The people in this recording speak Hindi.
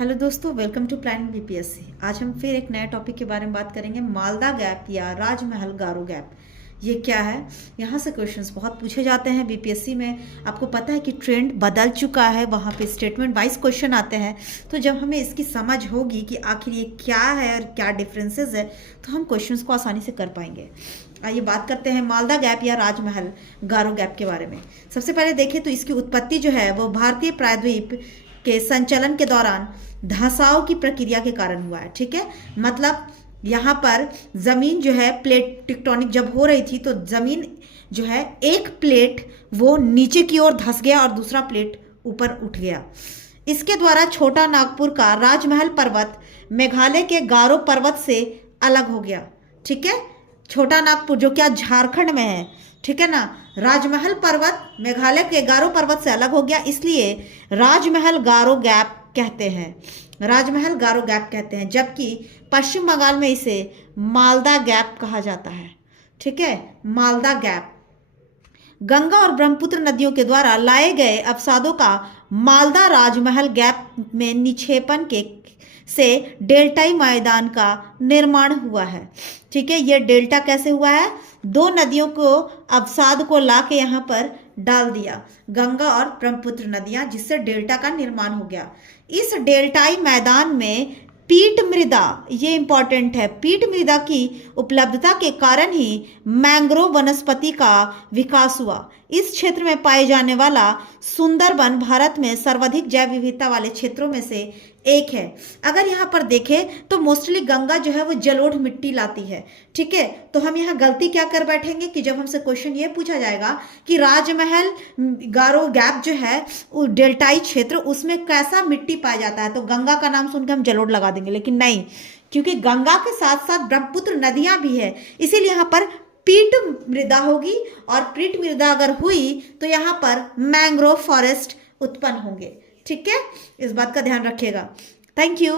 हेलो दोस्तों, वेलकम टू प्लान बीपीएससी। आज हम फिर एक नए टॉपिक के बारे में बात करेंगे, मालदा गैप या राजमहल गारो गैप। ये क्या है? यहाँ से क्वेश्चंस बहुत पूछे जाते हैं बीपीएससी में। आपको पता है कि ट्रेंड बदल चुका है, वहाँ पे स्टेटमेंट वाइज क्वेश्चन आते हैं। तो जब हमें इसकी समझ होगी कि आखिर ये क्या है और क्या डिफरेंसेस है, तो हम क्वेश्चंस को आसानी से कर पाएंगे। आइए बात करते हैं मालदा गैप या राजमहल गारो गैप के बारे में। सबसे पहले देखें तो इसकी उत्पत्ति जो है वो भारतीय प्रायद्वीप के संचलन के दौरान धंसाव की प्रक्रिया के कारण हुआ है। ठीक है, मतलब यहाँ पर जमीन जो है, प्लेट टेक्टोनिक जब हो रही थी तो जमीन जो है, एक प्लेट वो नीचे की ओर धंस गया और दूसरा प्लेट ऊपर उठ गया। इसके द्वारा छोटा नागपुर का राजमहल पर्वत मेघालय के गारो पर्वत से अलग हो गया। ठीक है, छोटा नागपुर जो क्या झारखंड में है, ठीक है ना, राजमहल पर्वत मेघालय के गारो पर्वत से अलग हो गया, इसलिए राजमहल गारो गैप कहते हैं। राजमहल गारो गैप कहते हैं, जबकि पश्चिम बंगाल में इसे मालदा गैप कहा जाता है। ठीक है, मालदा गैप गंगा और ब्रह्मपुत्र नदियों के द्वारा लाए गए अवसादों का मालदा राजमहल गैप में निक्षेपण के से डेल्टाई मैदान का निर्माण हुआ है। ठीक है, ये डेल्टा कैसे हुआ है? दो नदियों को अवसाद को ला के यहाँ पर डाल दिया, गंगा और ब्रह्मपुत्र नदियां, जिससे डेल्टा का निर्माण हो गया। इस डेल्टाई मैदान में पीट मृदा, ये इंपॉर्टेंट है, पीट मृदा की उपलब्धता के कारण ही मैंग्रोव वनस्पति का विकास हुआ। इस क्षेत्र में पाए जाने वाला सुंदरबन भारत में सर्वाधिक जैव विविधता वाले क्षेत्रों में से एक है। अगर यहाँ पर देखें तो मोस्टली गंगा जो है वो जलोढ़ मिट्टी लाती है। ठीक है, तो हम यहाँ गलती क्या कर बैठेंगे कि जब हमसे क्वेश्चन ये पूछा जाएगा कि राजमहल गारो गैप जो है डेल्टाई क्षेत्र, उसमें कैसा मिट्टी पाया जाता है, तो गंगा का नाम सुनकर हम जलोढ़ लगा देंगे, लेकिन नहीं, क्योंकि गंगा के साथ साथ ब्रह्मपुत्र नदियां भी है, इसीलिए यहाँ पर पीट मृदा होगी। और पीट मृदा अगर हुई तो यहाँ पर मैंग्रोव फॉरेस्ट उत्पन्न होंगे। ठीक है, इस बात का ध्यान रखिएगा। Thank you.